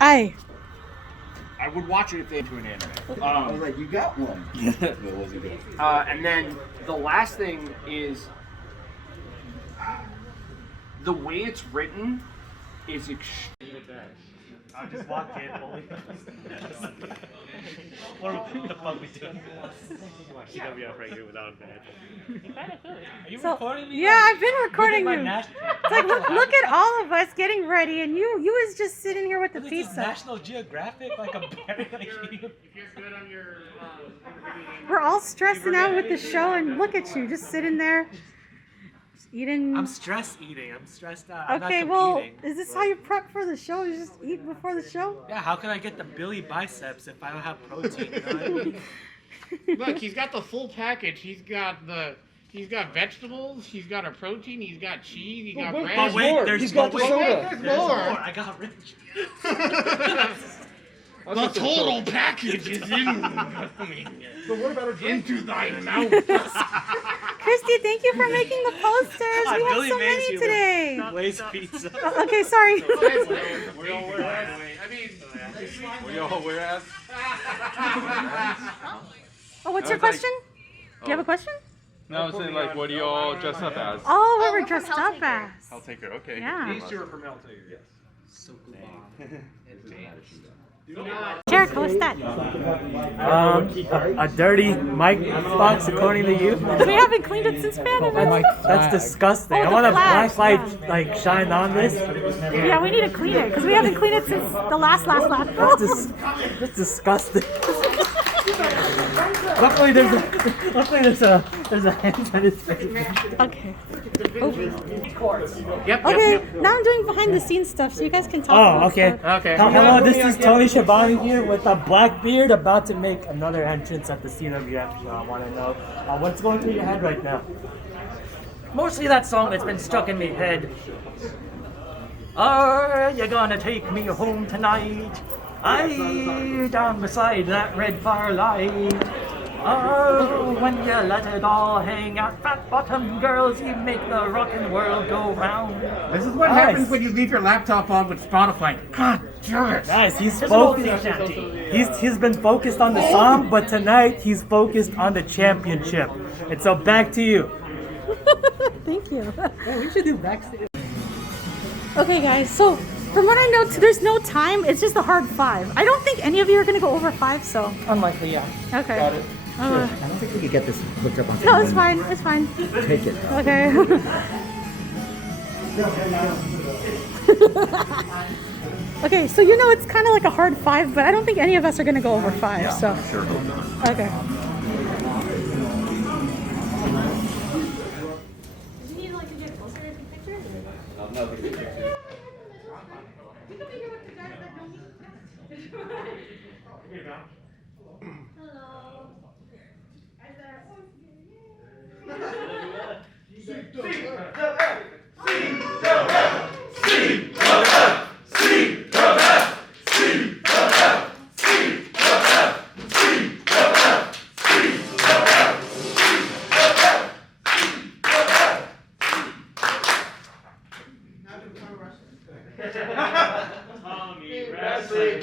I would watch it if they do an anime. I was like, you got one. And then the last thing is the way it's written is extremely bad. I just walked in. What the fuck we doing? CWF right here without a badge. Are you recording me? Yeah, I've been recording you. It's like look at all of us getting ready, and you was just sitting here with the pizza. National Geographic, like a berry. We're all stressing out with the show, and look at you, just sitting there, just eating. I'm stress eating. I'm stressed out. Okay, well, is this how you prep for the show? You just eat before the show? Yeah. How can I get the Billy biceps if I don't have protein? You know what I mean? Look, he's got the full package. He's got vegetables. He's got a protein. He's got cheese. He got bread. But wait, there's more. There's more. I got rich. The total package is in. But what about a drink? Into thy mouth. Christy, thank you for making the posters. We have Billy so many today. Blaze pizza. Okay, sorry. Where y'all wear at? Oh, what's your question? Do you have a question? No, I was saying, like, what do y'all dress up as? Oh, what we're dressed up as. I'll take her, okay. Yeah. These two are from Meltair. Yes. So cool. Jared, what's that? A dirty mic box, according to you. We haven't cleaned it since Fanime. That's disgusting. Oh, I want a the flag, black light like shine on this. Yeah, we need to clean it because we haven't cleaned it since the last. That's disgusting. Luckily, there's a hand sanitizer. Okay. Yep. Okay. Now I'm doing behind the scenes stuff, so you guys can talk. Oh, okay. Okay. Hello, this is Tony Schiavone here with a black beard, about to make another entrance at the CWF show. I want to know what's going through your head right now. Mostly that song that's been stuck in me head. Are you gonna take me home tonight? I down beside that red firelight. Oh, when you let it all hang out, fat bottom girls, you make the rockin' world go round. This is what happens when you leave your laptop on with Spotify. God damn it! Nice, he's It's an old focused. sea shanty. He's been focused on the song, but tonight he's focused on the championship. And so back to you. Thank you. Yeah, we should do backstage. Okay, guys. So from what I know, there's no time. It's just a hard 5. I don't think any of you are gonna go over 5. So Unlikely, yeah. okay. Got it. I don't think we could get this hooked up on No, it's fine. It's fine. Take it. Okay. Okay, so you know it's kind of like a hard 5, but I don't think any of us are gonna go over 5. So Sure hope not. okay. Do you need like to get closer to take pictures? No, take a picture. You can be here with the guys that know me. Hello. Tommy Wrestling.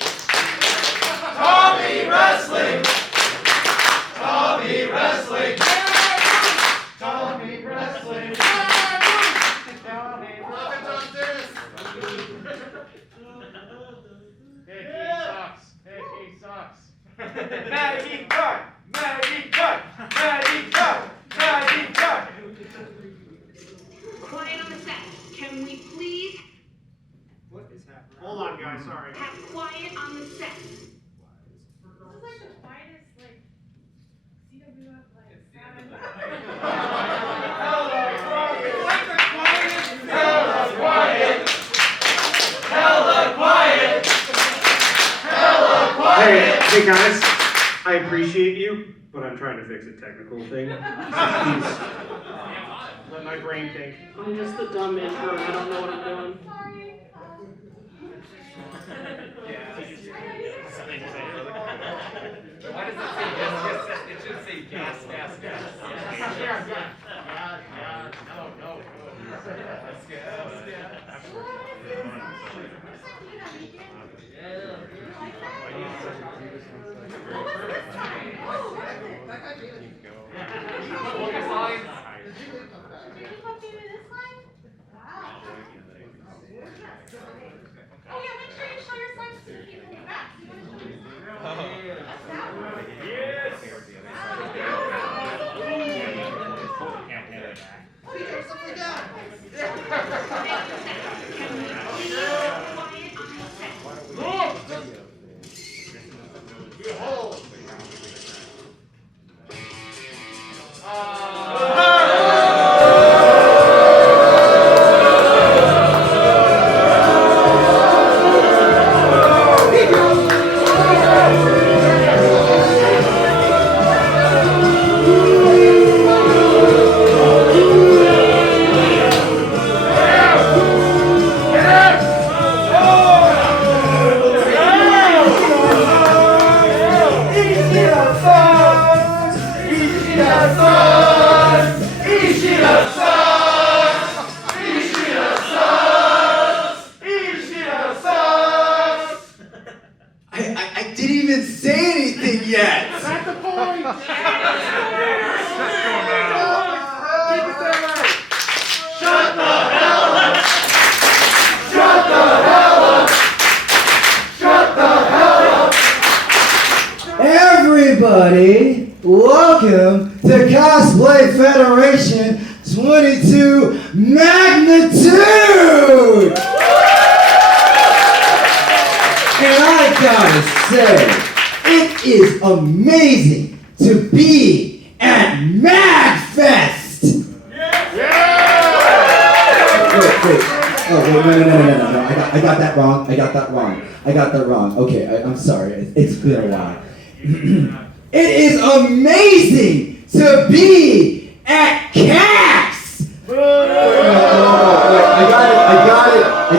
Tommy Wrestling. Tommy Wrestling. Tommy Wrestling. Maggie Cut. Maggie Cut. Maggie Cut. Maggie Cut. Quiet on the set. Can we please What is happening? Hold on, guys. Sorry. have quiet on the set? This is like the quietest, like, CWF, like, Hella quiet. Hella quiet. Hella quiet. Hey guys, I appreciate you, but I'm trying to fix a technical thing. Please, let my brain think. I'm just a dumb intern. I don't know what I'm doing. Why does it say yes, yes, yes? It should say gas, gas, gas. No. Let's go. Oh yeah, make sure you show your slides to the people in the back. I didn't even say anything yet! That's the point! Shut the hell up! Shut the hell up! Shut the hell up! Everybody, welcome to Cosplay Federation 22 Magnitude! And I gotta say, it is amazing to be at MagFest! Wait. Oh, wait, no. I got that wrong. Okay, I'm sorry. It's been a while. It is amazing to be at CAX! I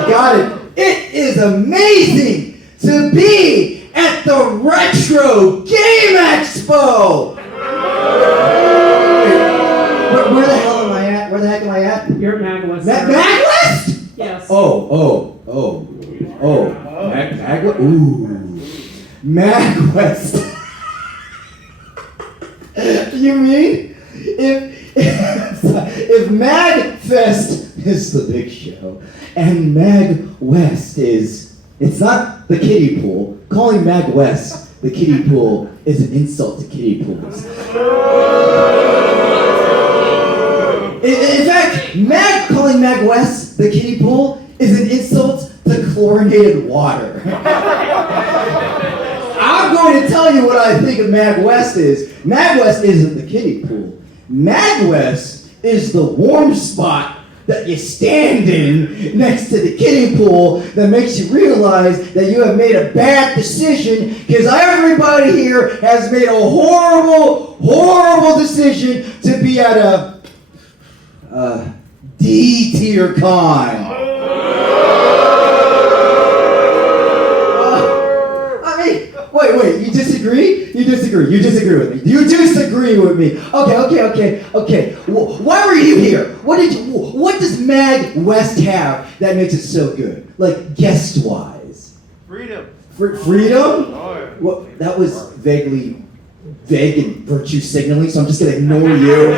got it. It is amazing to be at the Retro Game Expo! Where the hell am I at? Where the heck am I at? You're at MagWest. MagWest? Yes. Oh. MagWest? Ooh. MagWest. You mean? If MagFest is the big show, and MagWest is, it's not the kiddie pool. Calling MagWest the kiddie pool is an insult to kiddie pools. In fact, calling MagWest the kiddie pool is an insult to chlorinated water. I'm going to tell you what I think of MagWest is. MagWest isn't the kiddie pool. MagWest is the warm spot that you stand in next to the kiddie pool that makes you realize that you have made a bad decision because everybody here has made a horrible decision to be at a D-tier con. Wait, you disagree? You disagree with me. You disagree with me. Okay. Why were you here? What does MagWest have that makes it so good? Like, guest-wise? Freedom. Freedom? Oh, yeah. Well, that was vague and virtue signaling, so I'm just gonna ignore you.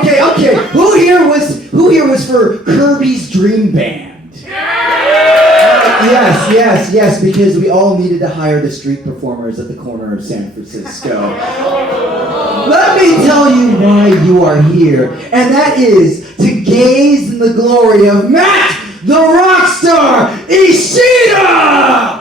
Okay. Who here was for Kirby's Dream Band? Yes, because we all needed to hire the street performers at the corner of San Francisco. Let me tell you why you are here, and that is to gaze in the glory of Matt, the Rockstar Ishida!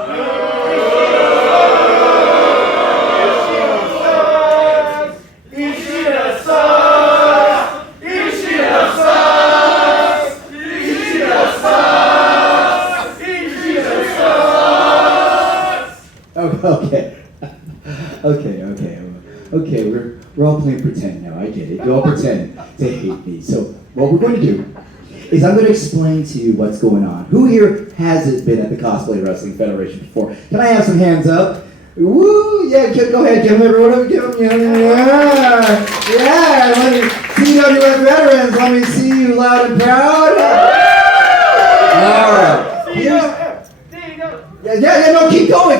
Okay, we're all playing pretend now, I get it. You all pretend to hate me. So what we're going to do is I'm going to explain to you what's going on. Who here hasn't been at the Cosplay Wrestling Federation before? Can I have some hands up? Woo, yeah, go ahead, give them everyone, yeah, let me, CWF veterans, let me see you loud and proud. All right, Yeah, no, keep going.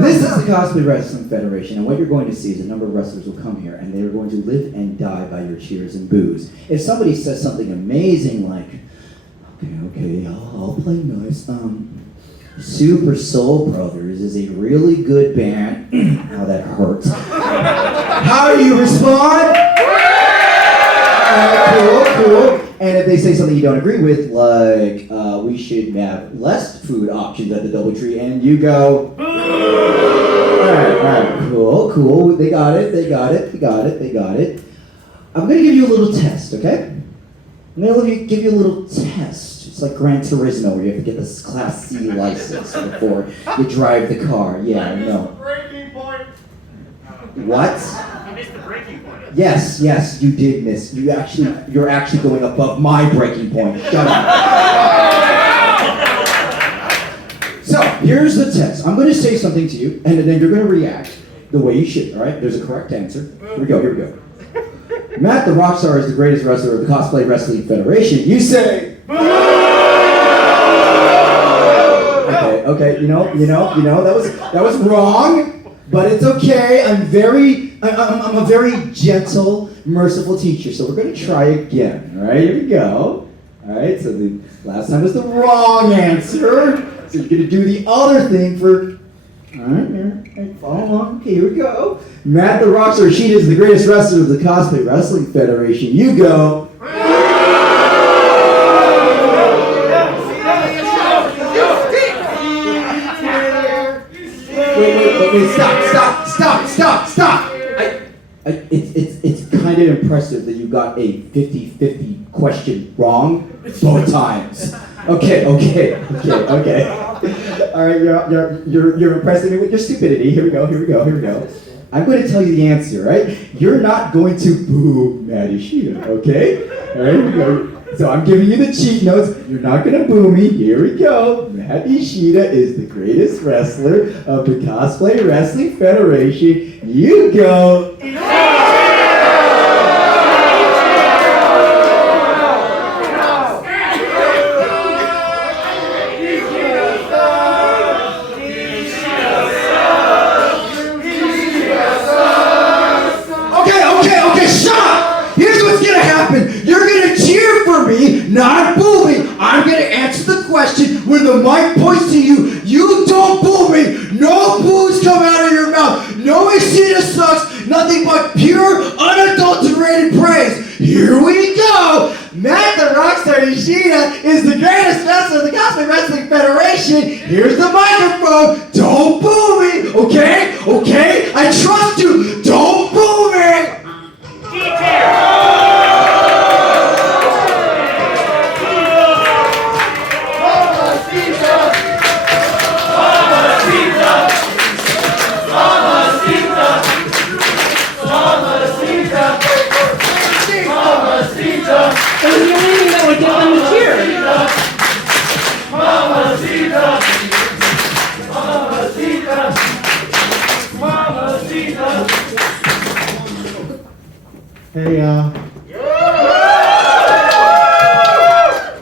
This is the Cosplay Wrestling Federation, and what you're going to see is a number of wrestlers will come here, and they are going to live and die by your cheers and boos. If somebody says something amazing like, okay, I'll play nice. Super Soul Brothers is a really good band. How that hurts. How do you respond? Cool. And if they say something you don't agree with, like, we should have less food options at the Doubletree, and you go, Alright, cool. They got it. I'm gonna give you a little test, okay? I'm gonna give you a little test. It's like Gran Turismo, where you have to get this Class C license before you drive the car. Yeah, I know. Breaking point. What? I missed the breaking point. Yes, you did miss. You're actually going above my breaking point. Shut up. So, here's the test. I'm going to say something to you, and then you're going to react the way you should, all right? There's a correct answer. Here we go. Matt the Rockstar is the greatest wrestler of the Cosplay Wrestling Federation. You say... Okay, you know, that was wrong, but it's okay. I'm a very gentle, merciful teacher, so we're going to try again, all right? Here we go. All right, so the last time was the wrong answer, so you're going to do the other thing for... All right, here, follow along. Okay, here we go. Matt the Rockstar Sheet is the greatest wrestler of the Cosplay Wrestling Federation. You go. Wait, stop. It's kind of impressive that you got a 50-50 question wrong both times. Okay. All right, you're impressing me with your stupidity. Here we go. I'm going to tell you the answer, right? You're not going to boo Matt Ishida, okay? All right, here we go. So I'm giving you the cheat notes. You're not going to boo me. Here we go. Matt Ishida is the greatest wrestler of the Cosplay Wrestling Federation. You go. Not boo me. I'm going to answer the question. When the mic points to you, you don't boo me. No boos come out of your mouth. No Ishida sucks. Nothing but pure, unadulterated praise. Here we go. Matt the Rockstar Ishida is the greatest wrestler of the Cosplay Wrestling Federation. Here's the microphone. Don't boo me. Okay? I trust you. Don't boo me. It was the only thing that would get them to cheer. Hey,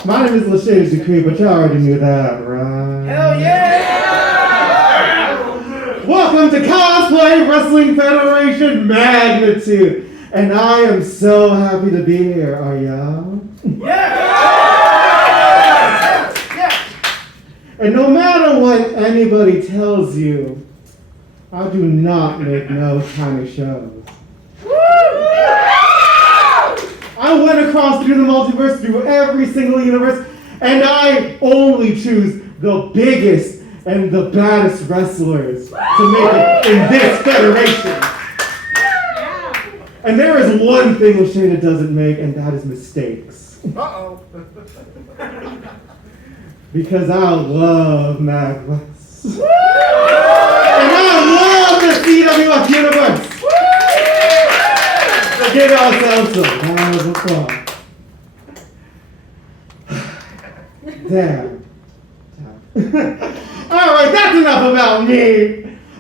my name is Lashay's Decree, but y'all already knew that, right? Hell yeah! Welcome to Cosplay Wrestling Federation Magnitude! And I am so happy to be here, are y'all? Yeah! And no matter what anybody tells you, I do not make no tiny shows. I went across through the multiverse, through every single universe, and I only choose the biggest and the baddest wrestlers to make it in this federation. And there is one thing Lashayna doesn't make, and that is mistakes. Uh-oh. Because I love MagWest. And I love the CWF universe. So give yourselves some rounds of applause. Damn. Alright, that's enough about me.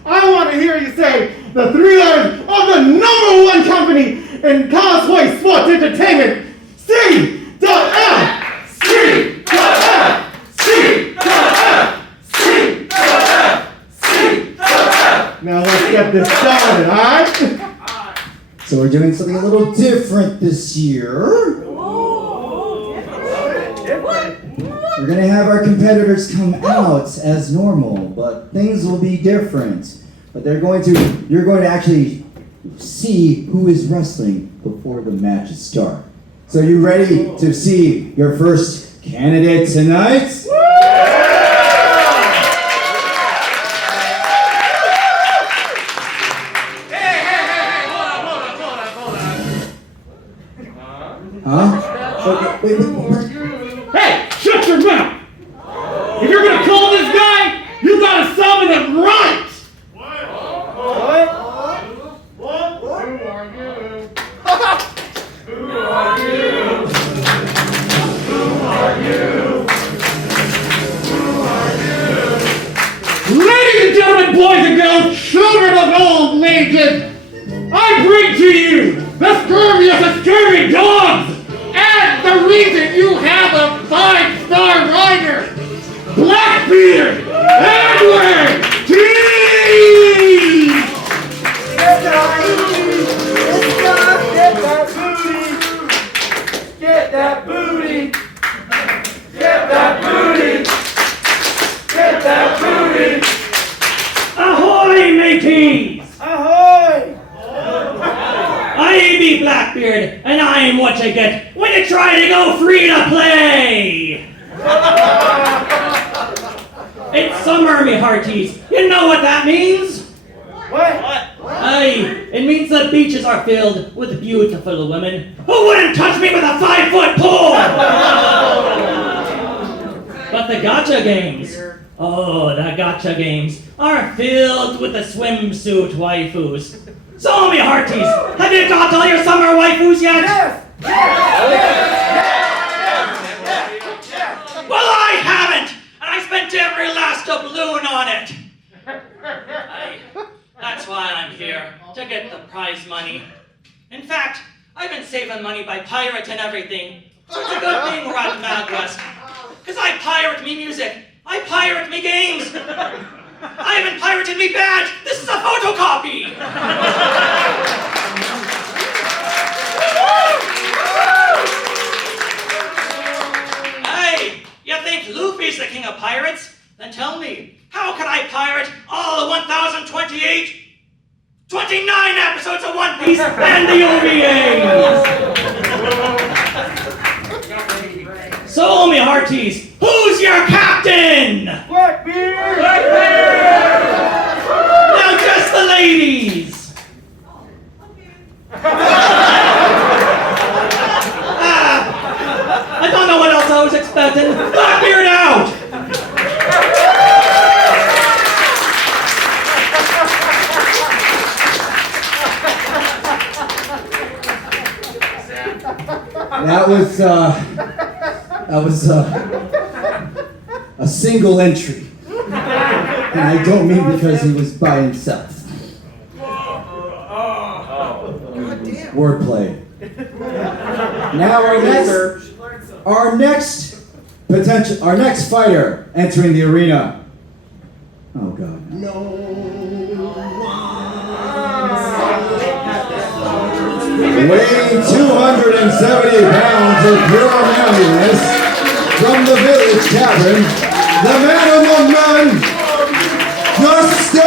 I want to hear you say the three letters of the #1 company in cosplay sports entertainment, CWF! Now let's get this started, alright? So we're doing something a little different this year. We're gonna have our competitors come out as normal, but things will be different. But you're going to actually see who is wrestling before the matches start. So you ready to see your first candidate tonight? Huh? Wait. Hey, shut your mouth! If you're gonna call this guy, you gotta summon him right! Ladies and gentlemen, boys and girls, children of all ages, I bring to you the scurviest of scurvy dogs, and the reason you have a 5-star rider, Blackbeard Edward T. Get that booty! Get that booty! Get that booty! Get that booty! Ahoy, mateys! Ahoy! I be Blackbeard, and I am what you get when you try to go free to play! It's summer, me hearties. You know what that means? What? Aye, it means the beaches are filled with beautiful women who wouldn't touch me with a 5-foot pole! But the gotcha games, the gotcha games are filled with the swimsuit waifus. So, me hearties, have you got all your summer waifus yet? Yes! Well, I haven't, and I spent every last doubloon on it. That's why I'm here, to get the prize money. In fact, I've been saving money by pirating everything. So it's a good thing we're at MagWest. Because I pirate me music, I pirate me games. I haven't pirated me badge, this is a photocopy. Hey, you think Luffy's the king of pirates? Then tell me, how can I pirate all the 29 episodes of One Piece and the OVAs? So, me hearties, who's your captain? Blackbeard! Now, just the ladies. I don't know what else I was expecting. Blackbeard out! That was a single entry. And I don't mean because he was by himself. Wordplay. Now our next fighter entering the arena. Oh God. Weighing 270 pounds of pure manliness from the village tavern, the man among men, Gaston!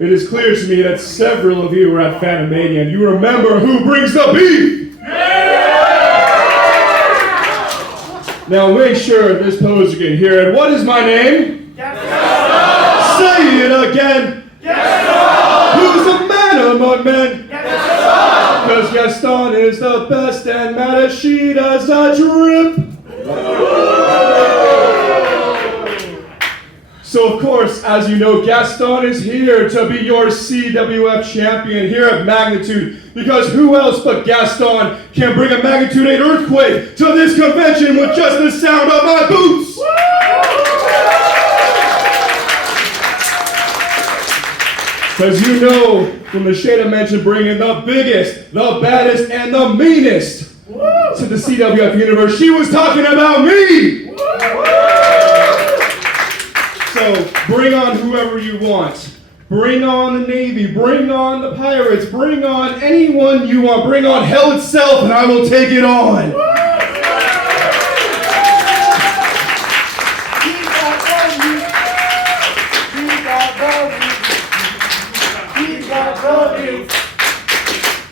It is clear to me that several of you were at Fanime and you remember who brings the beef! Now make sure this poser can hear it. What is my name? Gaston! Say it again! Gaston! Who's the man among men? Gaston! Because Gaston is the best and Madashita does a drip. So of course, as you know, Gaston is here to be your CWF champion here at Magnitude, because who else but Gaston can bring a Magnitude 8 earthquake to this convention with just the sound of my boots? Because you know, when Machida mentioned bringing the biggest, the baddest, and the meanest, to the CWF universe. She was talking about me. So bring on whoever you want. Bring on the Navy, bring on the pirates, bring on anyone you want, bring on hell itself, and I will take it on.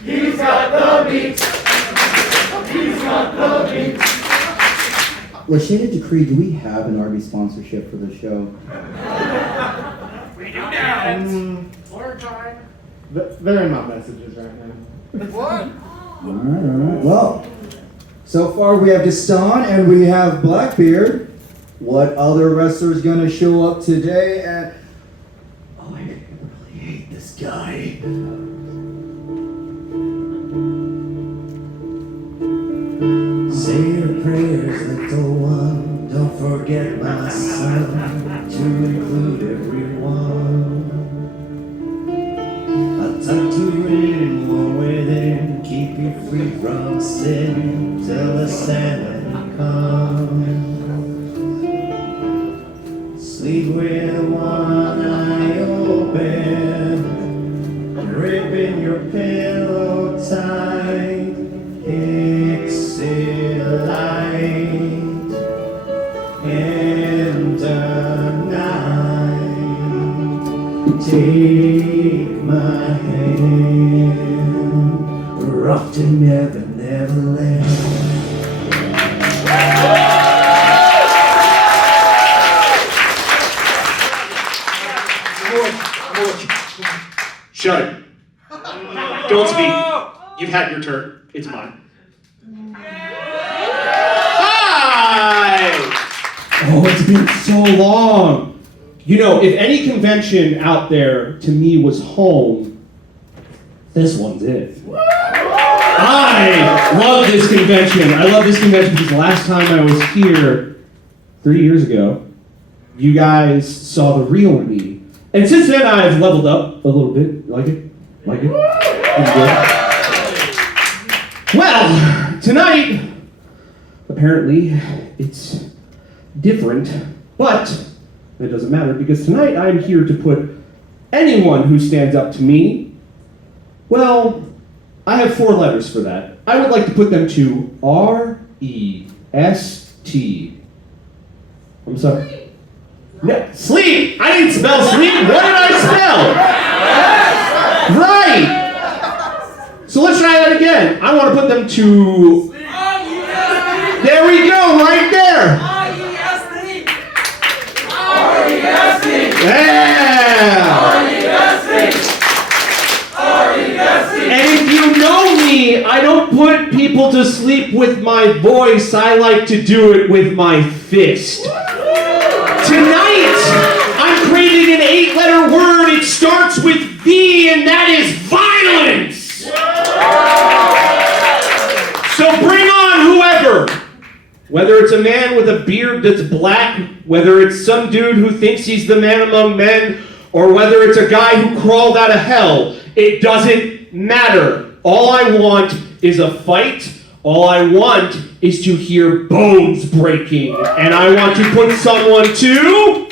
He's got the beats. He's got the beats. Lashana Decree, do we have an Arby's sponsorship for the show? We do now. Order time. They're in my messages right now. What? Alright. Well, so far we have Destan and we have Blackbeard. What other wrestler's gonna show up today? And oh, I really hate this guy. Say your prayers, little one. Don't forget my son, to include everyone. I'll tuck you in, warm within, keep you free from sin, till the Santa comes. Sleep with one eye open, gripping your pillow tight. Exit light in the night. Take my hand, we're off to Never, Neverland. Shut it. Don't speak. You've had your turn. It's mine. Hi! Oh, it's been so long. You know, if any convention out there to me was home, this one's it. I love this convention. I love this convention because the last time I was here, 3 years ago, you guys saw the real me. And since then, I've leveled up a little bit. Like it? Like it? It's good. Well, tonight, apparently, it's different, but it doesn't matter because tonight I'm here to put anyone who stands up to me, well, I have 4 letters for that. I would like to put them to R-E-S-T. I'm sorry. No, sleep! I didn't spell sleep! What did I spell? Right! So let's try that again. I want to put them to... There we go, right there! Yeah! And if you know me, I don't put people to sleep with my voice. I like to do it with my fist. Tonight, I'm creating an 8-letter word. It starts with V, and that is violence. So bring on whoever. Whether it's a man with a beard that's black, whether it's some dude who thinks he's the man among men, or whether it's a guy who crawled out of hell, it doesn't matter. All I want is a fight. All I want is to hear bones breaking. And I want to put someone to...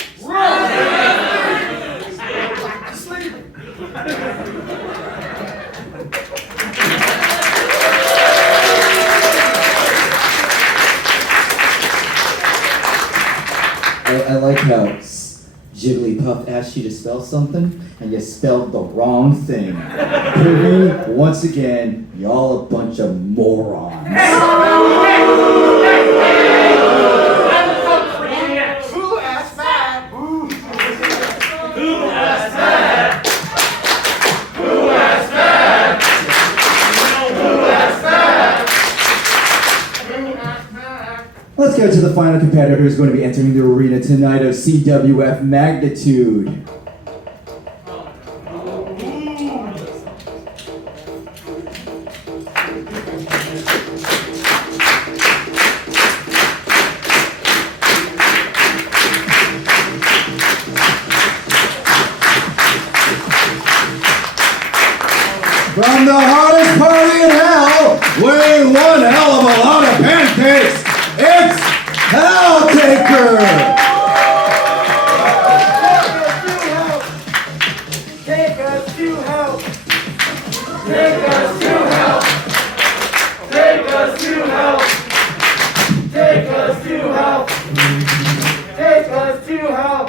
I like how Jigglypuff asked you to spell something, and you spelled the wrong thing. Proving, once again, y'all a bunch of morons. Who asked that? Who asked that? Who asked that? Who asked that? Let's go to the final competitor who's going to be entering the arena tonight of CWF magnitude. From the hardest party in hell, weighing one hell of a lot of pancakes. It's Helltaker. Take us to hell. Take us to hell. Take us to hell. Take us to hell. Take us to hell.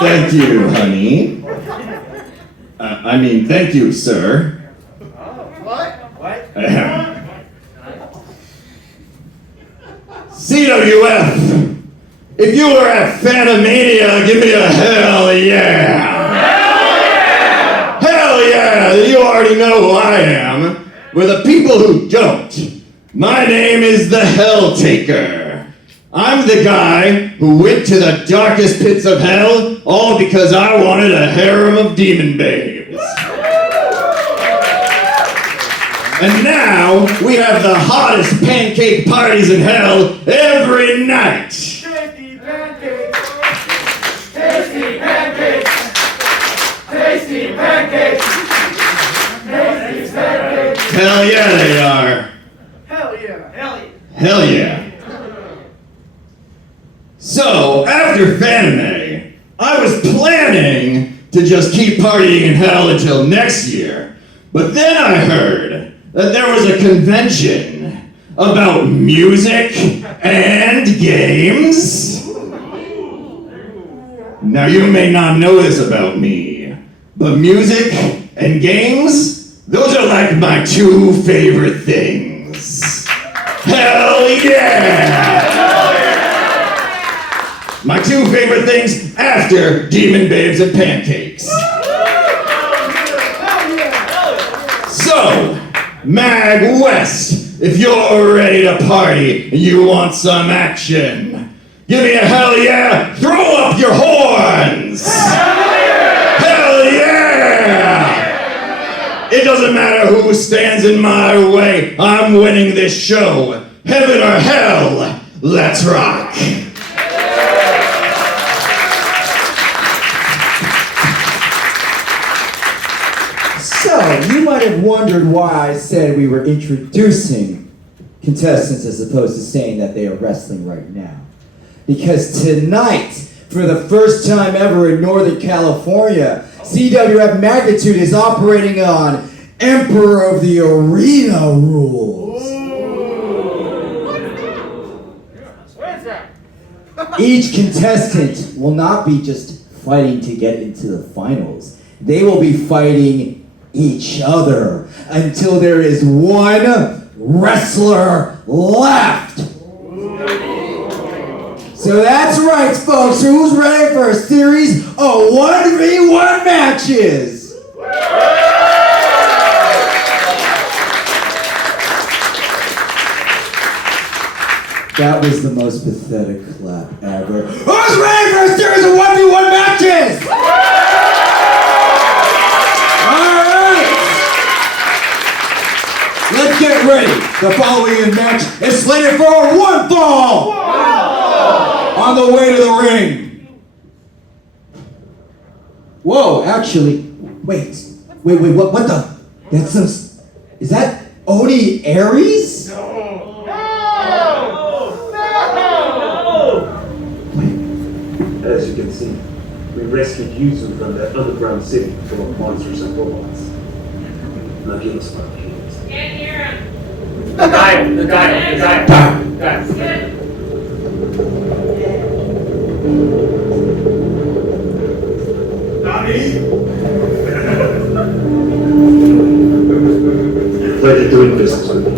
Thank you, honey. Thank you, sir. What? CWF, if you were at Fanime, give me a hell yeah! Hell yeah! You already know who I am. For the people who don't, my name is the Helltaker. I'm the guy who went to the darkest pits of hell, all because I wanted a harem of demon babes. And now, we have the hottest pancake parties in hell every night. Tasty pancakes. Tasty pancakes. Tasty pancakes. Tasty pancakes. Hell yeah, they are. Hell yeah. Hell yeah. Hell yeah. So, after Fanime, I was planning to just keep partying in hell until next year. But then I heard that there was a convention about music and games. Now, you may not know this about me, but music and games, those are like my two favorite things. Hell yeah! My two favorite things after Demon Babes and Pancakes. So, MagWest, if you're ready to party and you want some action, give me a hell yeah, throw up your horns! Hell yeah! It doesn't matter who stands in my way, I'm winning this show. Heaven or hell, let's rock! So, you might have wondered why I said we were introducing contestants as opposed to saying that they are wrestling right now. Because tonight, for the first time ever in Northern California, CWF Magnitude is operating on Emperor of the Arena rules. Where's that? Each contestant will not be just fighting to get into the finals. They will be fighting each other until there is one wrestler left. So that's right, folks. Who's ready for a series of 1v1 matches? That was the most pathetic clap ever. Who's ready for a series of 1v1 matches? Let's get ready. The following match is slated for one fall. On the way to the ring. Whoa, actually, wait, what the? That's some, is that Oni Aries? No! As you can see, we rescued Yuzu from that underground city full of monsters and robots. Now give us my keys. Can't hear him. The dial. Pleasure doing business with me.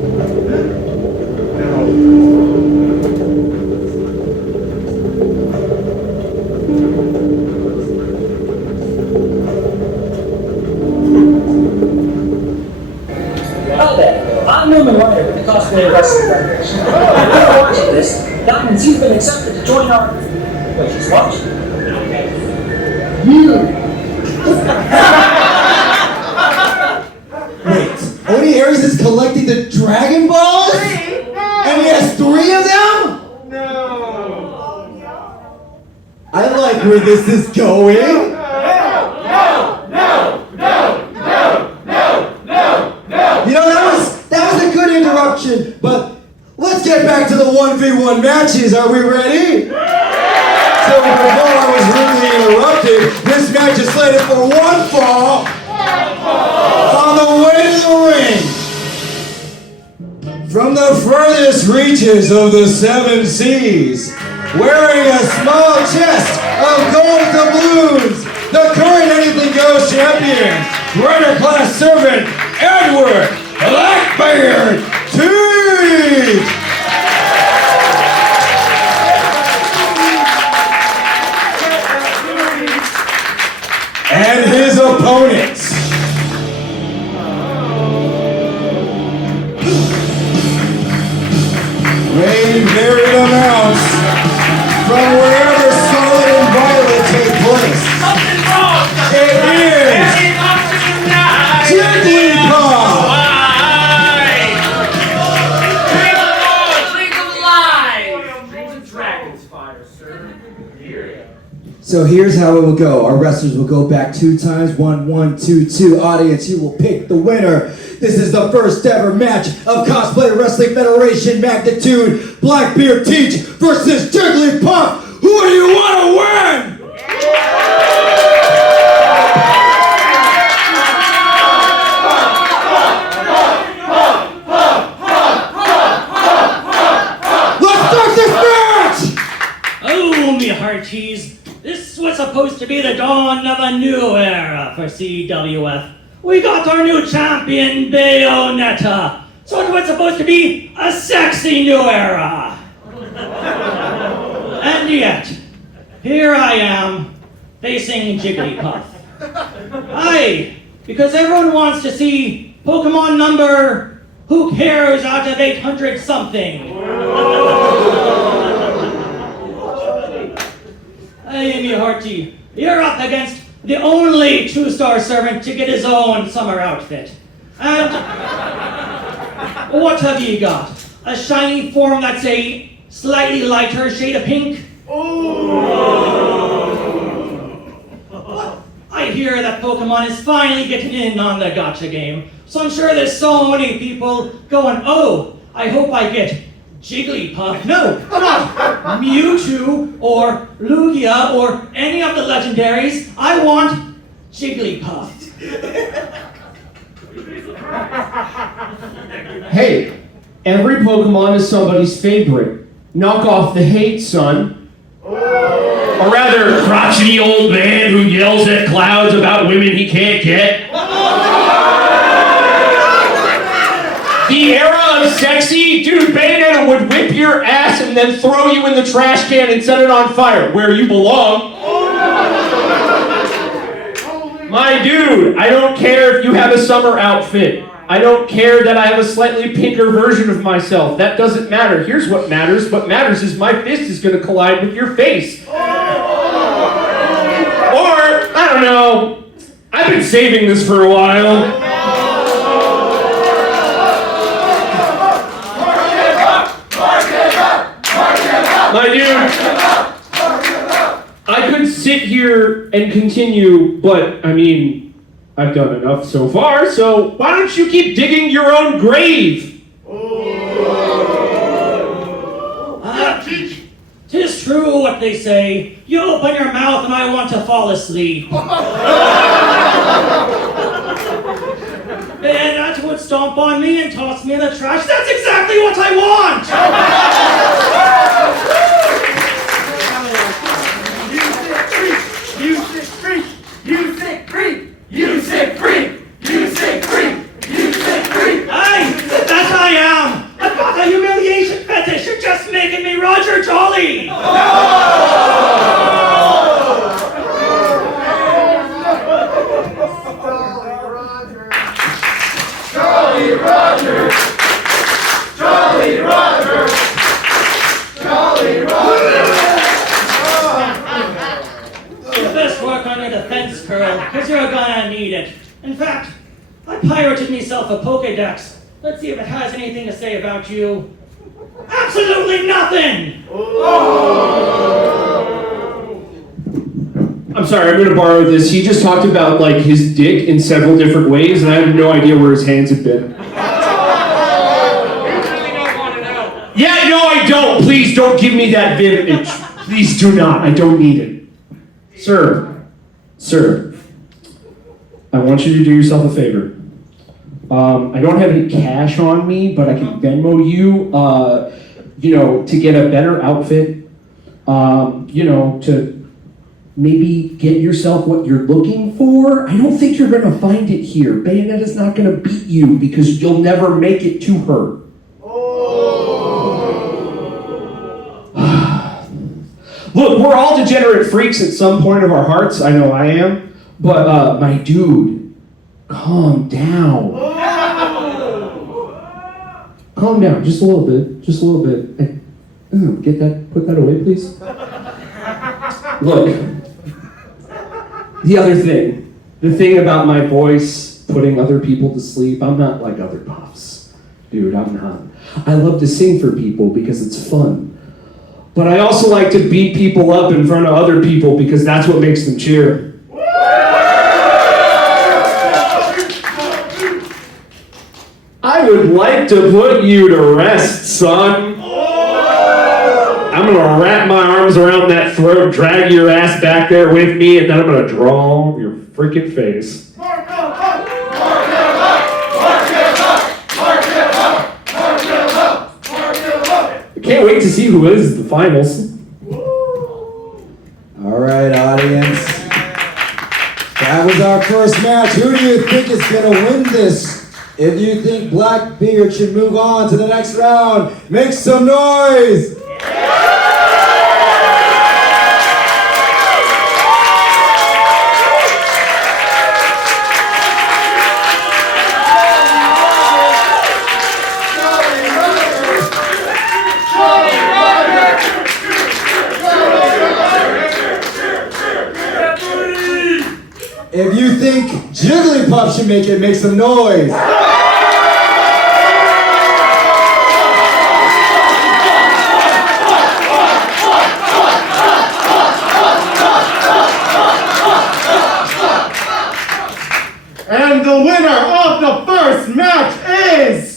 Hello there, I'm Newman Ryder with the Cosplay Wrestling Federation. If you're watching this, that means you've been accepted to join our... Wait, just watch? Wait, Oni Aries is collecting the Dragon Balls? And he has 3 of them? No! I like where this is going. No! introduction, but let's get back to the 1v1 matches. Are we ready? So before I was rudely interrupted, this match is slated for one fall on the way to the ring. From the furthest reaches of the 7 seas, wearing a small chest of gold doubloons, the current Anything Goes champion, Rider Class Servant, Edward Blackbeard Teach! And his opponents. Weighing varied amounts from wherever Scarlet and Violet take place. It is Jigglypuff! So here's how it will go. Our wrestlers will go back 2 times. 1, 1, 2, 2. Audience, you will pick the winner. This is the first ever match of Cosplay Wrestling Federation Magnitude Blackbeard Teach versus Jigglypuff. Who do you want to win? Let's start this match! Oh, me hearties. This was supposed to be the dawn of a new era for CWF. We got our new champion, Bayonetta. So it was supposed to be a sexy new era. And yet, here I am, facing Jigglypuff. Aye, because everyone wants to see Pokemon number who cares out of 800 something. Hey, me hearty, you're up against the only 2-star servant to get his own summer outfit. And what have you got? A shiny form that's a slightly lighter shade of pink? I hear that Pokemon is finally getting in on the gacha game. So I'm sure there's so many people going, oh, I hope I get Jigglypuff. No, not Mewtwo or Lugia or any of the legendaries. I want Jigglypuff. Hey, every Pokemon is somebody's favorite. Knock off the hate, son. Or rather, crotchety old man who yells at clouds about women he can't get. The era of sexy, dude, Bayonetta would whip your ass and then throw you in the trash can and set it on fire, where you belong. My dude, I don't care if you have a summer outfit. I don't care that I have a slightly pinker version of myself. That doesn't matter. Here's what matters. What matters is my fist is going to collide with your face. Or, I don't know, I've been saving this for a while. My dude, I could sit here and continue, but I mean, I've done enough so far, so why don't you keep digging your own grave? Tis true what they say. You open your mouth and I want to fall asleep. And that would stomp on me and toss me in the trash. That's exactly what I want! You sick freak! You sick freak! You sick freak! You sick freak! You sick freak! Aye, that I am! I've got a humiliation fetish. You're just making me Roger Jolly! Jolly Roger! Jolly Roger! Jolly Roger! You best work on your defense curl, because you're gonna need it. In fact, I pirated myself a Pokédex. Let's see if it has anything to say about you. Absolutely nothing! I'm sorry, I'm gonna borrow this. He just talked about like his dick in several different ways, and I have no idea where his hands have been. Please don't give me that vintage. Please do not. I don't need it. Sir, I want you to do yourself a favor. I don't have any cash on me, but I can Venmo you, to get a better outfit, to maybe get yourself what you're looking for. I don't think you're gonna find it here. Bayonetta's not gonna beat you because you'll never make it to her. Look, we're all degenerate freaks at some point of our hearts. I know I am. But, my dude, calm down. Calm down, just a little bit. Just a little bit. Put that away, please. Look, the thing about my voice putting other people to sleep, I'm not like other puffs. Dude, I'm not. I love to sing for people because it's fun. But I also like to beat people up in front of other people because that's what makes them cheer. I would like to put you to rest, son. I'm gonna wrap my arms around that throat, drag your ass back there with me, and then I'm gonna draw your freaking face. I can't wait to see who is the finals. All right, audience. That was our first match. Who do you think is gonna win this? If you think Blackbeard should move on to the next round, make some noise! If you think Jigglypuff should make some noise. And the winner of the first match is...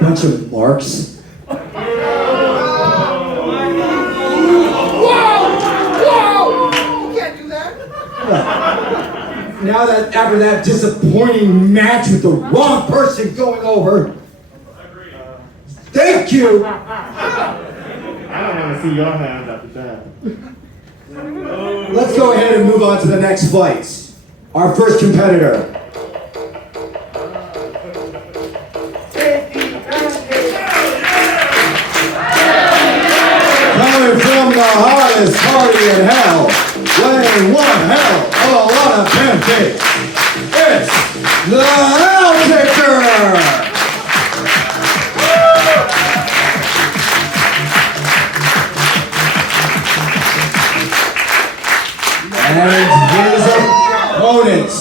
Bunch of marks. Now that after that disappointing match with the wrong person going over, thank you. I don't want to see your hands after that. Let's go ahead and move on to the next fight. Our first competitor. Coming from the hottest party in hell, weighing one hell of a lot of pancakes, it's the Hell Kicker! And his opponent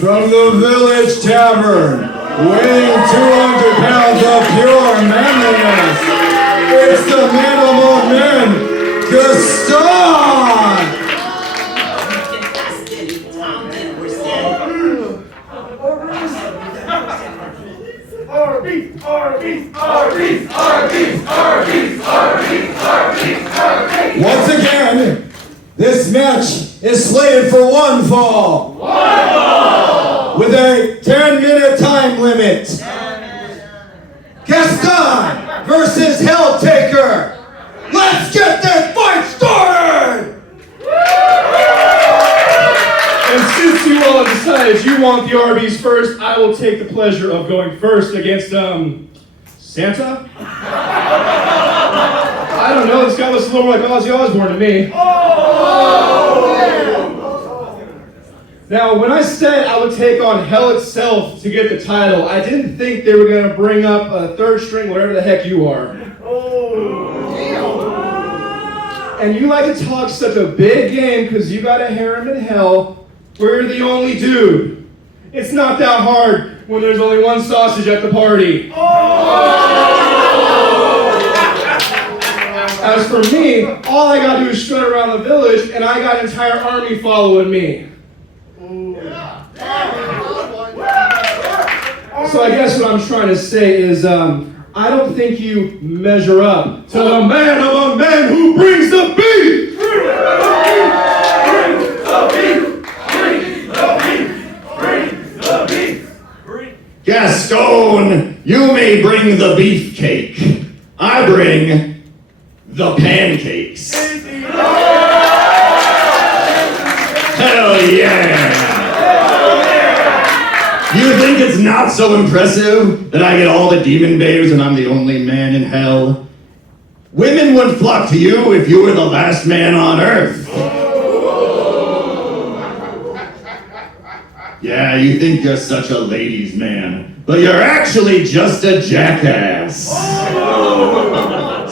from the Village Tavern, weighing 200 pounds of pure manliness, it's the man among men, Gaston! Once This match is slated for one fall. With a 10-minute time limit. Gaston versus Helltaker. Let's get this fight started! And since you all have decided you want the Arby's first, I will take the pleasure of going first against, Santa? I don't know, this guy looks a little like Ozzy Osbourne to me. Now, when I said I would take on Hell itself to get the title, I didn't think they were going to bring up a third string, whatever the heck you are. And you like to talk such a big game because you got a harem in Hell where you're the only dude. It's not that hard when there's only one sausage at the party. As for me, all I gotta do is strut around the village and I got an entire army following me. So I guess what I'm trying to say is, I don't think you measure up to the man among men who brings the beef! Gaston, you may bring the beefcake. I bring the pancakes. Hell yeah! You think it's not so impressive that I get all the demon babes and I'm the only man in hell? Women would flock to you if you were the last man on earth. Yeah, you think you're such a ladies' man, but you're actually just a jackass.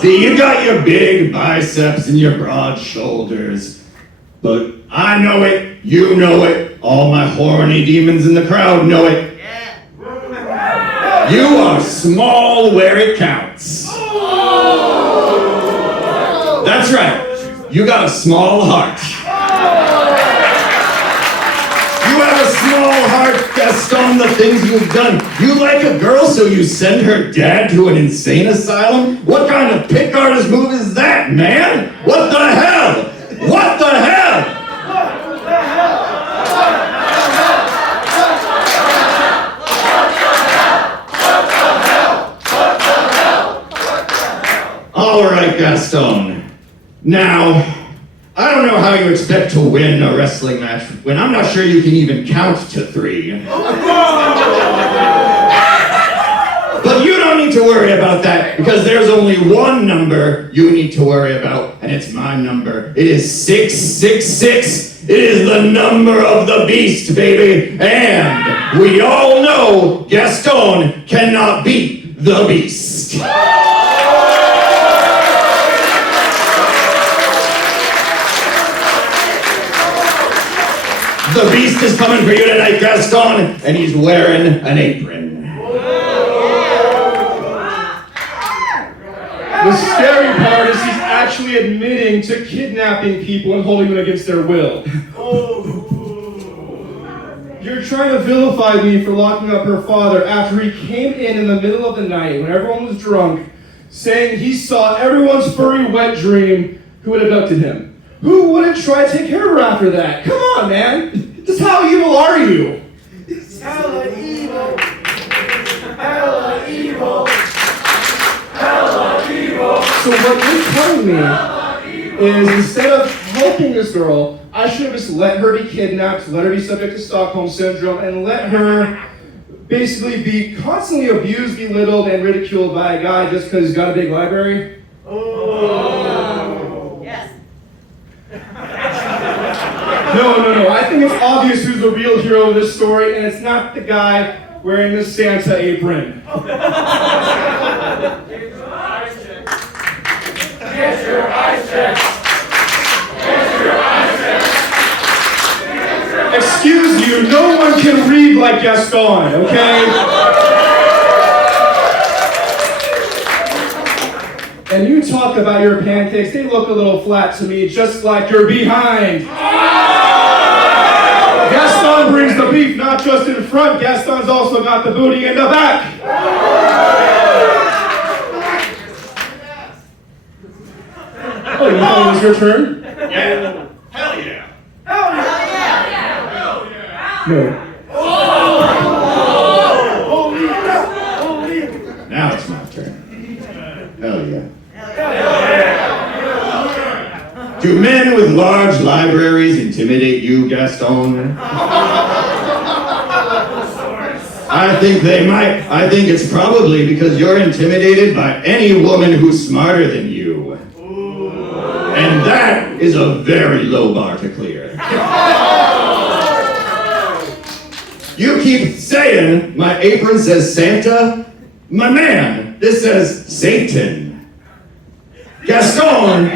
See, you got your big biceps and your broad shoulders, but I know it, you know it, all my horny demons in the crowd know it. You are small where it counts. That's right, you got a small heart. You have a small heart, Gaston, the things you've done. You like a girl, so you send her dad to an insane asylum? What kind of pick artist move is that, man? What the hell? What the hell? All right, Gaston. Now, I don't know how you expect to win a wrestling match when I'm not sure you can even count to 3. But you don't need to worry about that because there's only one number you need to worry about, and it's my number. It is 666. It is the number of the beast, baby. And we all know Gaston cannot beat the beast. The beast is coming for you tonight, Gaston, and he's wearing an apron. The scary part is he's actually admitting to kidnapping people and holding them against their will. You're trying to vilify me for locking up her father after he came in the middle of the night when everyone was drunk, saying he saw everyone's furry wet dream who had abducted him. Who wouldn't try to take care of her after that? Come on, man! Just how evil are you? Hella evil. Hella evil. Hella evil. So what you're telling me is instead of helping this girl, I should have just let her be kidnapped, let her be subject to Stockholm Syndrome, and let her basically be constantly abused, belittled, and ridiculed by a guy just because he's got a big library? Oh. Yes. No. I think it's obvious who's the real hero of this story, and it's not the guy wearing the Santa apron. Get your eyes checked. Get your eyes checked. Excuse you, no one can read like Gaston, okay? And you talk about your pancakes, they look a little flat to me, just like your behind. Gaston brings the beef not just in front, Gaston's also got the booty in the back. Oh, you thought it was your turn? Yeah. Hell yeah. No. Now it's my turn. Hell yeah. Do men with large libraries intimidate you, Gaston? I think they might. I think it's probably because you're intimidated by any woman who's smarter than you. And that is a very low bar to clear. You keep saying my apron says Santa. My man, this says Satan. Gaston,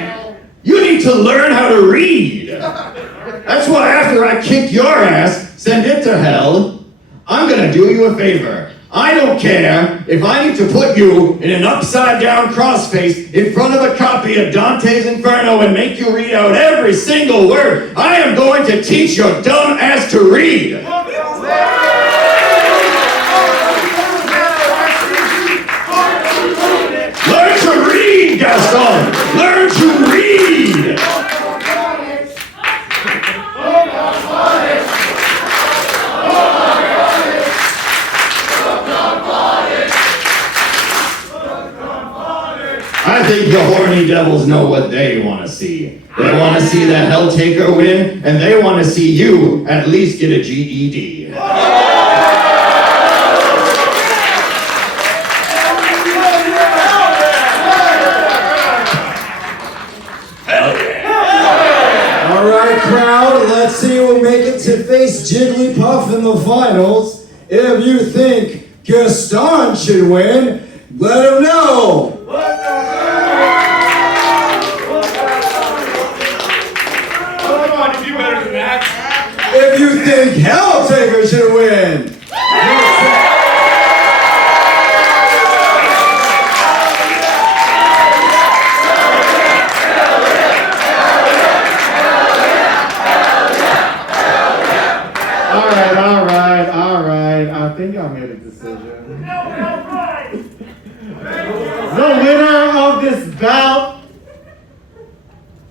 you need to learn how to read. That's why after I kick your ass, send it to hell, I'm gonna do you a favor. I don't care if I need to put you in an upside-down crossface in front of a copy of Dante's Inferno and make you read out every single word. I am going to teach your dumb ass to read. Learn to read, Gaston! Learn to read! I think the horny devils know what they want to see. They want to see the Helltaker win, and they want to see you at least get a GED. Alright, crowd, let's see who'll make it to face Jigglypuff in the finals. If you think Gaston should win, let him know! If you think Helltaker should win! Alright. I think I made a decision. The winner of this bout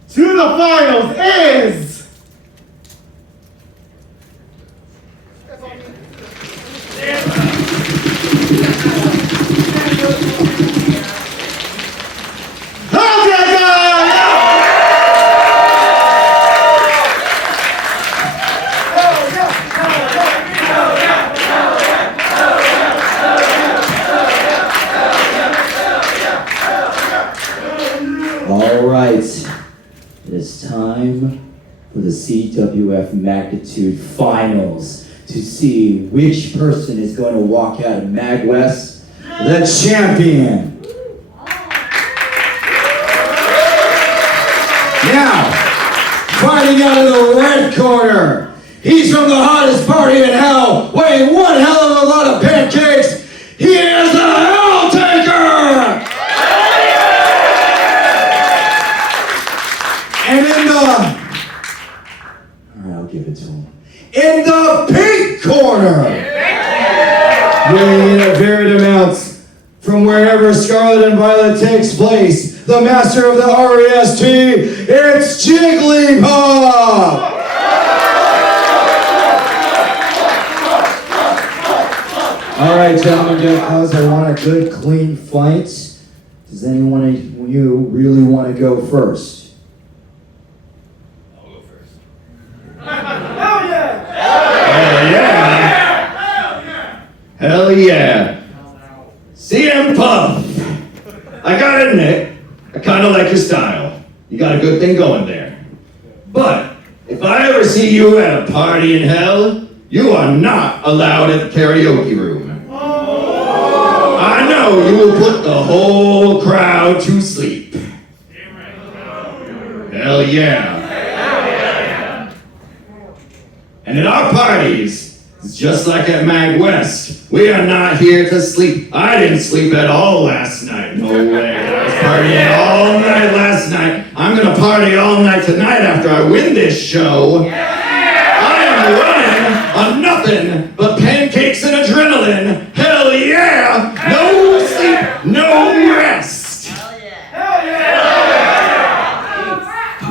to the finals is... Alright, it is time for the CWF Magnitude Finals to see which person is going to walk out of MagWest the champion. Now, fighting out of the red corner, he's from the hottest party in hell, weighing one hell of a lot of pancakes. He is the Helltaker! And in the... Alright, I'll give it to him. In the pink corner! Weighing in at varied amounts from wherever Scarlet and Violet takes place, the master of the REST, it's Jigglypuff! Alright, gentlemen, because I want a good, clean fight. Does anyone of you really want to go first? Hell yeah! CM Puff! I gotta admit, I kinda like your style. You got a good thing going there. But, if I ever see you at a party in hell, you are not allowed at the karaoke room. I know you will put the whole crowd to sleep. Hell yeah! And at our parties, it's just like at MagWest. We are not here to sleep. I didn't sleep at all last night. No way. I was partying all night last night. I'm gonna party all night tonight after I win this show. I am running on nothing but pancakes and adrenaline. Hell yeah! No sleep, no rest. Hell yeah!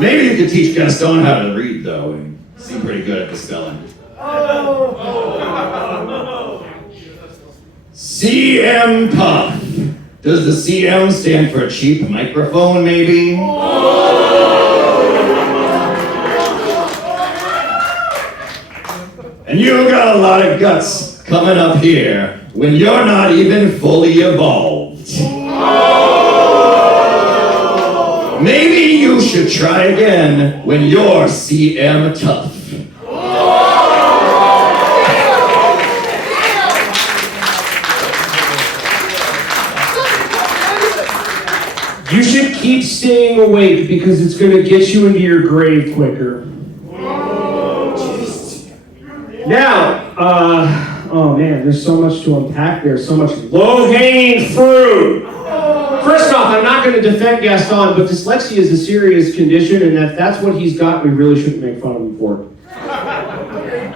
Maybe you could teach Gaston how to read though, and seem pretty good at the spelling. CM Puff. Does the CM stand for cheap microphone, maybe? And you got a lot of guts coming up here when you're not even fully evolved. Maybe you should try again when you're CM Tough. You should keep staying awake because it's going to get you into your grave quicker. Now, oh man, there's so much to unpack there, so much low-hanging fruit. First off, I'm not going to defend Gaston, but dyslexia is a serious condition, and if that's what he's got, we really shouldn't make fun of him for it.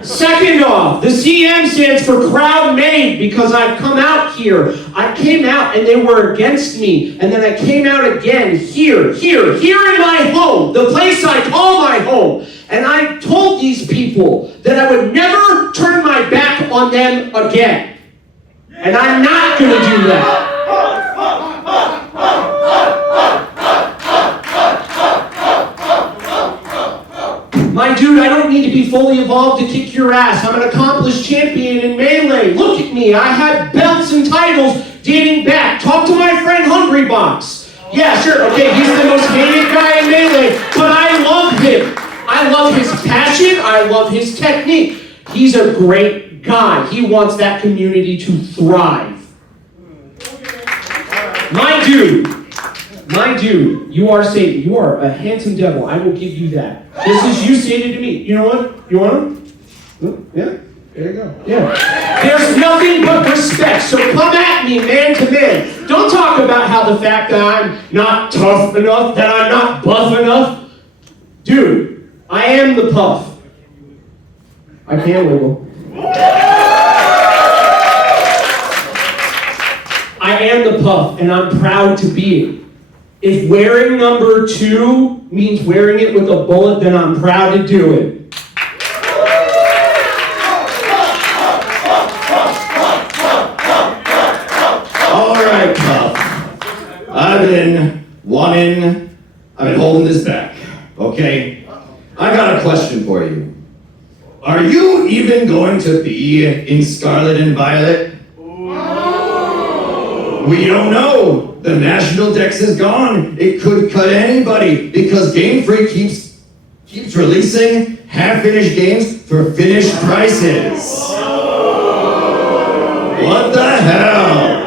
Second off, the CM stands for crowd made because I've come out here. I came out and they were against me, and then I came out again here in my home, the place I call my home. And I told these people that I would never turn my back on them again. And I'm not going to do that. My dude, I don't need to be fully evolved to kick your ass. I'm an accomplished champion in Melee. Look at me. I had belts and titles dating back. Talk to my friend Hungry Box. Yeah, sure. Okay, he's the most hated guy in Melee, but I love him. I love his passion. I love his technique. He's a great guy. He wants that community to thrive. My dude, you are Satan. You are a handsome devil. I will give you that. Just as you stated to me. You know what? You want him? Yeah? There you go. Yeah. There's nothing but respect. So come at me man to man. Don't talk about how the fact that I'm not tough enough, that I'm not buff enough. Dude, I am the Puff. I can't wiggle. I am the Puff, and I'm proud to be it. If wearing number 2 means wearing it with a bullet, then I'm proud to do it. All right, Puff. I've been holding this back, okay? I got a question for you. Are you even going to be in Scarlet and Violet? We don't know. The national dex is gone. It could cut anybody because Game Freak keeps releasing half-finished games for finished prices. What the hell?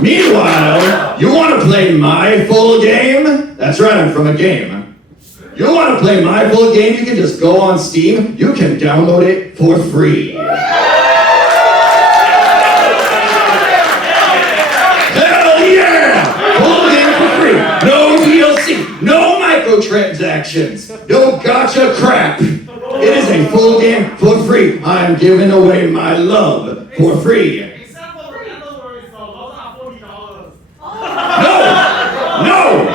Meanwhile, you want to play my full game? That's right, I'm from a game. You want to play my full game? You can just go on Steam. You can download it for free. Hell yeah! Full game for free. No DLC. No microtransactions. No gotcha crap. It is a full game for free. I'm giving away my love for free. No!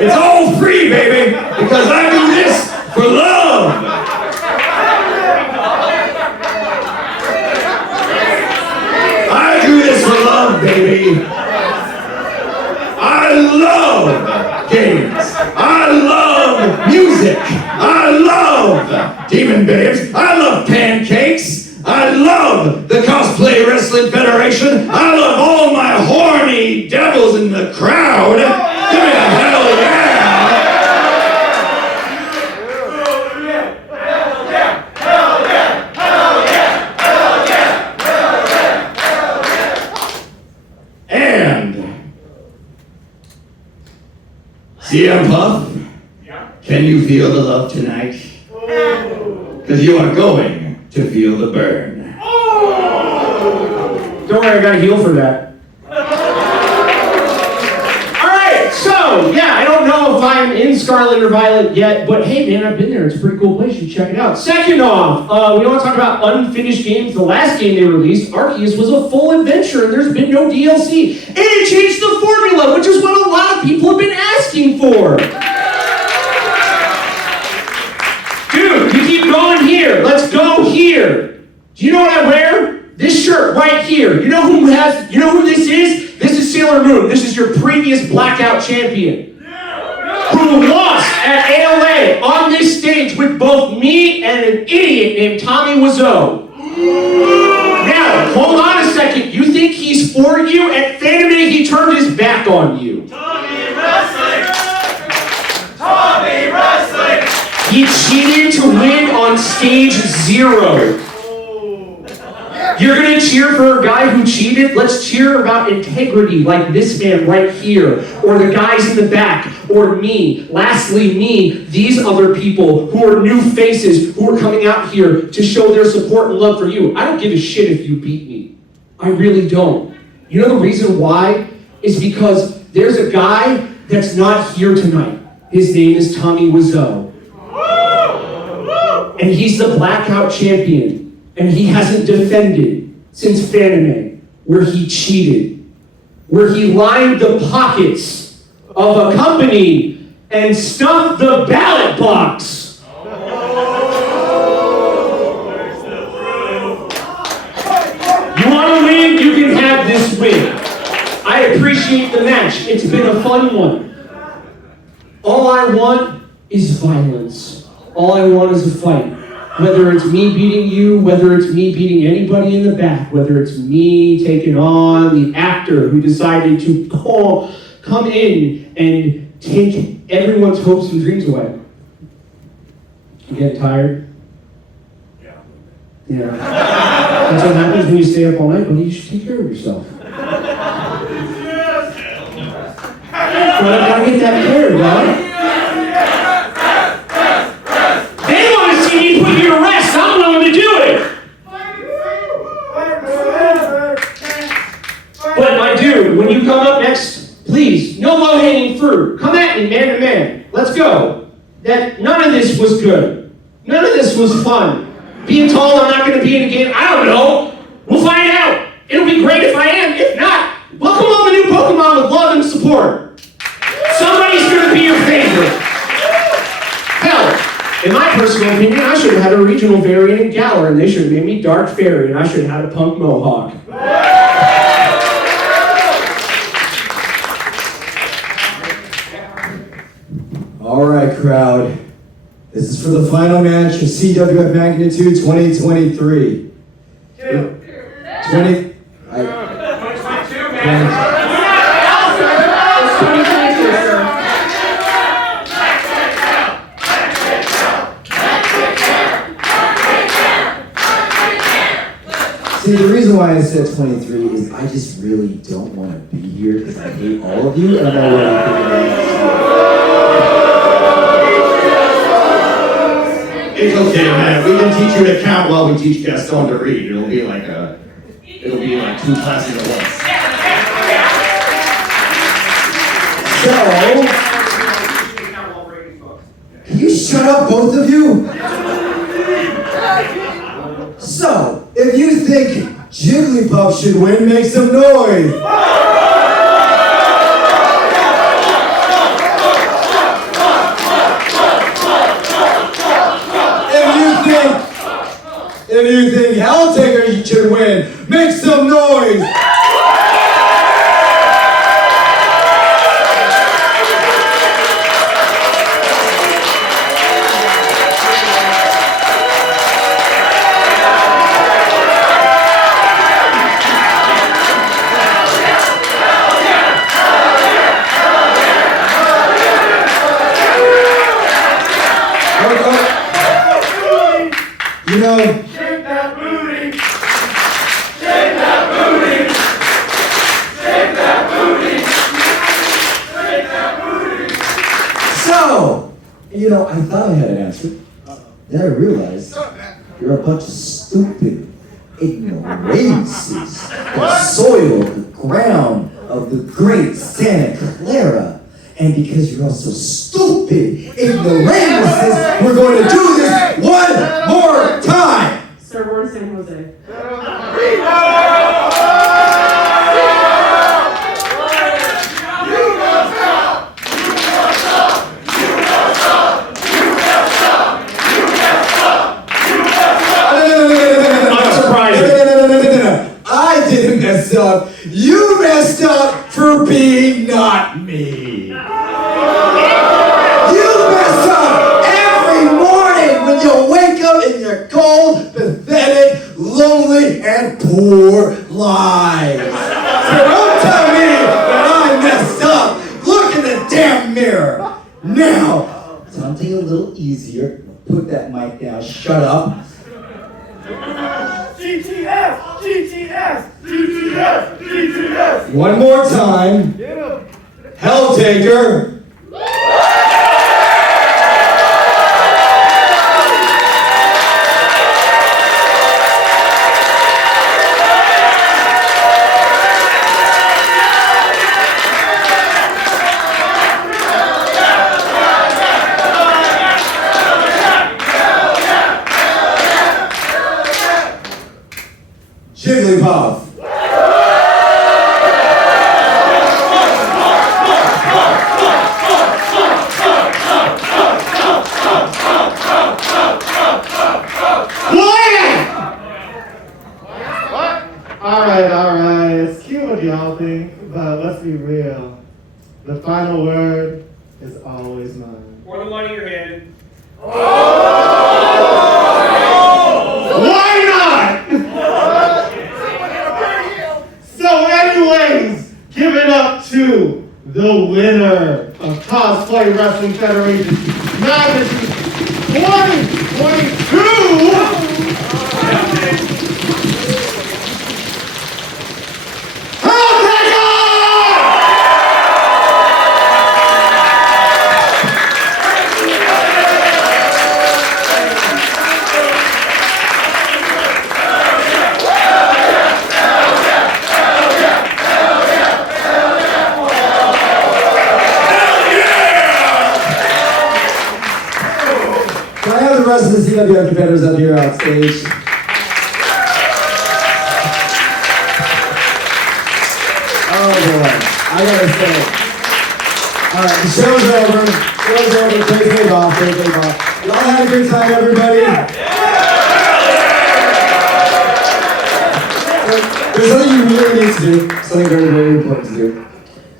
It's all free, baby, because I do this for love. I do this for love, baby. I love games. I love music. I love demon babes. I love pancakes. I love the Cosplay Wrestling Federation. I love all my horny devils in the crowd. Give me a hell yeah! And CM Puff, can you feel the love tonight? Because you are going to feel the burn. Don't worry, I got a heal for that. Alright, so, yeah, I don't know if I'm in Scarlet or Violet yet, but hey, man, I've been there. It's a pretty cool place. You should check it out. Second off, we want to talk about unfinished games. The last game they released, Arceus, was a full adventure, and there's been no DLC. And it change the formula, which is what a lot of people have been asking for. Dude, you keep going here. Let's go here. Do you know what I wear? This shirt right here. You know who this is? This is Sailor Moon. This is your previous blackout champion. Who lost at ALA on this stage with both me and an idiot named Tommy Wiseau. Now, hold on a second. You think he's for you? At Fanime, he turned his back on you. Tommy Wrestling! Tommy Wrestling! He cheated to win on stage 0. You're gonna cheer for a guy who cheated? Let's cheer about integrity, like this man right here, or the guys in the back, or me. Lastly, me, these other people who are new faces who are coming out here to show their support and love for you. I don't give a shit if you beat me. I really don't. You know the reason why? Is because there's a guy that's not here tonight. His name is Tommy Wiseau. And he's the blackout champion. And he hasn't defended since Fanime, where he cheated, where he lined the pockets of a company and stuffed the ballot box. You want to win? You can have this win. I appreciate the match. It's been a fun one. All I want is violence. All I want is a fight. Whether it's me beating you, whether it's me beating anybody in the back, whether it's me taking on the actor who decided to come in and take everyone's hopes and dreams away. You getting tired? Yeah. That's what happens when you stay up all night. Well, you should take care of yourself. But I gotta get that care, dog. Put you to rest. I'm willing to do it. But my dude, when you come up next, please, no low-hanging fruit. Come at me, man to man. Let's go. None of this was good. None of this was fun. Being told I'm not going to be in a game, I don't know. We'll find out. It'll be great if I am. If not, welcome all the new Pokemon with love and support. Somebody's going to be your favorite. Hell. In my personal opinion, I should have had a regional variant in Galar, and they should have made me Dark Fairy, and I should have had a punk mohawk. All right, crowd. This is for the final match of CWF Magnitude 2023. 2022, See, the reason why I said 23 is I just really don't want to be here because I hate all of you and I'm already It's okay, man. We can teach you to count while we teach Gaston to read. It'll be like 2 classes at once. So, can you shut up, both of you? So, if you think Jigglypuff should win, make some noise. If you think Helltaker should win, make some noise. You know, Shake that booty! Shake that booty! Shake that booty! Shake that booty! so, you know, I thought I had an answer. Then I realized you're a bunch of stupid ignoramuses. The soil, the ground of the great Santa Clara. And because you're all so stupid ignoramuses, we're going to do this one more time. Sir, we're in San Jose. up. You messed up for being not me. You mess up every morning when you wake up in your cold, pathetic, lonely, and poor lives. So don't tell me that I messed up. Look in the damn mirror. Now, something a little easier. Put that mic down. Shut up. GTS! GTS! GTS! GTS! One more time. Helltaker. Jigglypuff. Alright, it's cute what y'all think, but let's be real. The final word is always mine. Pour the money in your hand. Why not? So anyways, give it up to the winner of Cosplay Wrestling Federation Magazine 2022! Can I have the rest of the CWF competitors up here on stage? Oh boy, I gotta say. Alright, the show's over. Take it off. Y'all had a good time, everybody? There's something you really need to do. Something very, very important to do.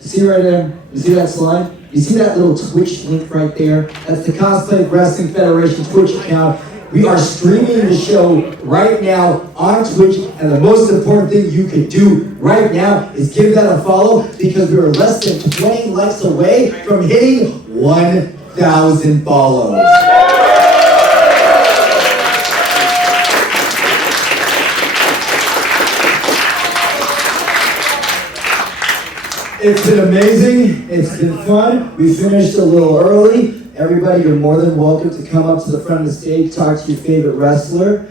See right there? You see that slide? You see that little Twitch link right there? That's the Cosplay Wrestling Federation Twitch account. We are streaming the show right now on Twitch, and the most important thing you can do right now is give that a follow, because we are less than 20 likes away from hitting 1,000 follows. It's been amazing. It's been fun. We finished a little early. Everybody, you're more than welcome to come up to the front of the stage, talk to your favorite wrestler,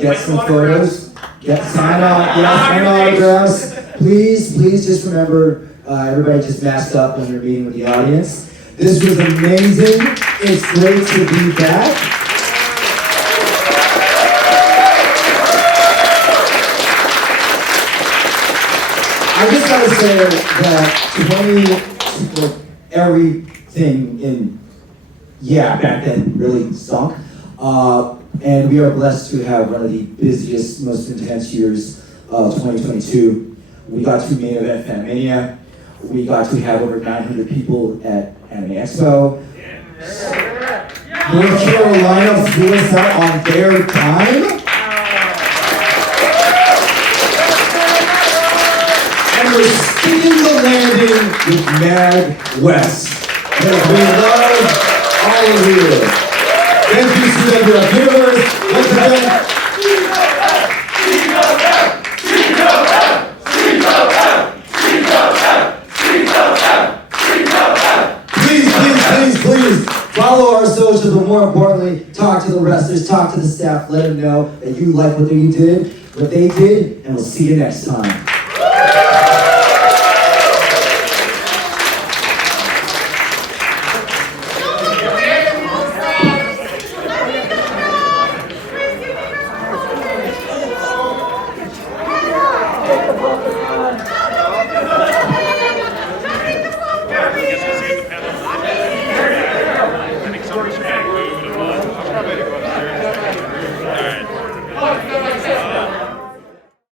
get some photos, sign autographs. Please just remember, everybody just masked up when you're meeting with the audience. This was amazing. It's great to be back. I just gotta say that everything back then really stunk. And we are blessed to have one of the busiest, most intense years of 2022. We got to main event Fanime. We got to have over 900 people at Anime Expo. North Carolina flew us out on their dime. And we're sticking the landing with MagWest. Because we love all of you. Thank you, CWF Universe. Once again, please follow our socials, but more importantly, talk to the wrestlers, talk to the staff, let them know that you like what they did, and we'll see you next time.